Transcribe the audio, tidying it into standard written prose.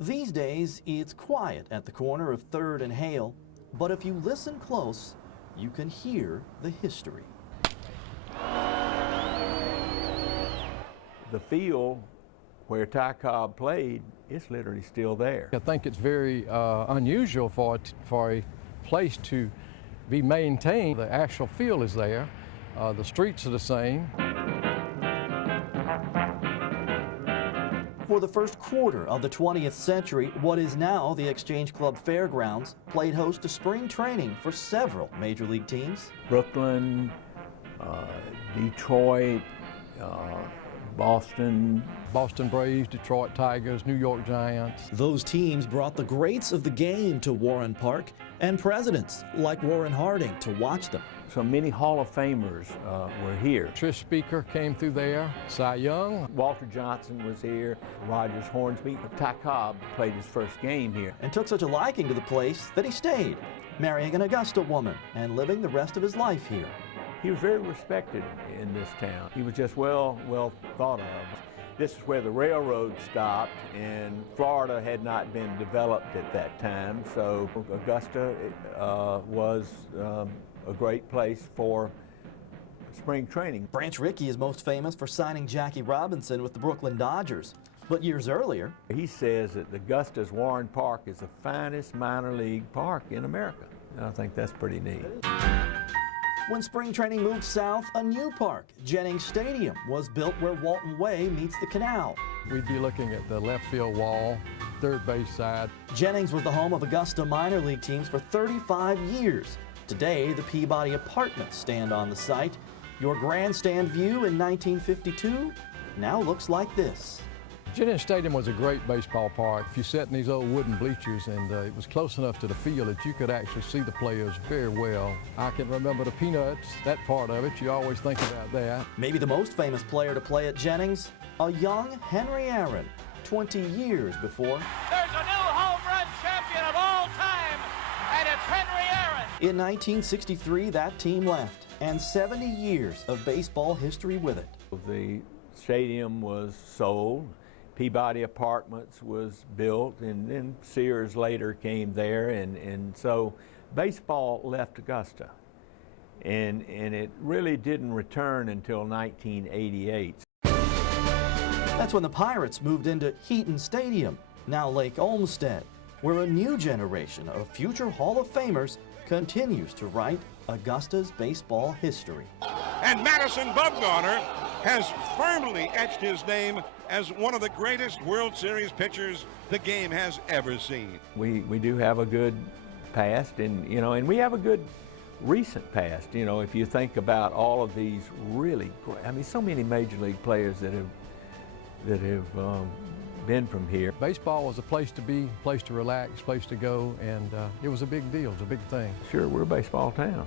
These days, it's quiet at the corner of 3rd and Hale, but if you listen close, you can hear the history. The field where Ty Cobb played is literally still there. I think it's very unusual for a place to be maintained. The actual field is there. The streets are the same. For the first quarter of the 20th century, what is now the Exchange Club Fairgrounds played host to spring training for several major league teams. Brooklyn, Detroit, Boston Braves, Detroit Tigers, New York Giants. Those teams brought the greats of the game to Warren Park and presidents like Warren Harding to watch them. So many Hall of Famers were here. Trish Speaker came through there, Cy Young. Walter Johnson was here, Rogers Hornsby. Ty Cobb played his first game here. And took such a liking to the place that he stayed, marrying an Augusta woman and living the rest of his life here. He was very respected in this town. He was just well thought of. This is where the railroad stopped, and Florida had not been developed at that time, so Augusta was a great place for spring training. Branch Rickey is most famous for signing Jackie Robinson with the Brooklyn Dodgers. But years earlier, he says that Augusta's Warren Park is the finest minor league park in America. And I think that's pretty neat. When spring training moved south, a new park, Jennings Stadium, was built where Walton Way meets the canal. We'd be looking at the left field wall, third base side. Jennings was the home of Augusta minor league teams for 35 years. Today, the Peabody Apartments stand on the site. Your grandstand view in 1952 now looks like this. Jennings Stadium was a great baseball park. If you sat in these old wooden bleachers, and it was close enough to the field that you could actually see the players very well. I can remember the Peanuts, that part of it. You always think about that. Maybe the most famous player to play at Jennings, a young Henry Aaron, 20 years before. There's a new home run champion of all time, and it's Henry Aaron. In 1963, that team left, and 70 years of baseball history with it. The stadium was sold. Peabody Apartments was built, and then Sears later came there, and so baseball left Augusta. And it really didn't return until 1988. That's when the Pirates moved into Heaton Stadium, now Lake Olmstead, where a new generation of future Hall of Famers continues to write Augusta's baseball history. And Madison Bumgarner has firmly etched his name as one of the greatest World Series pitchers the game has ever seen. We do have a good past, and and we have a good recent past. If you think about all of these really great, I mean, so many major league players that have been from here. Baseball was a place to be, place to relax, place to go, and it was a big deal. It was a big thing. Sure, we're a baseball town.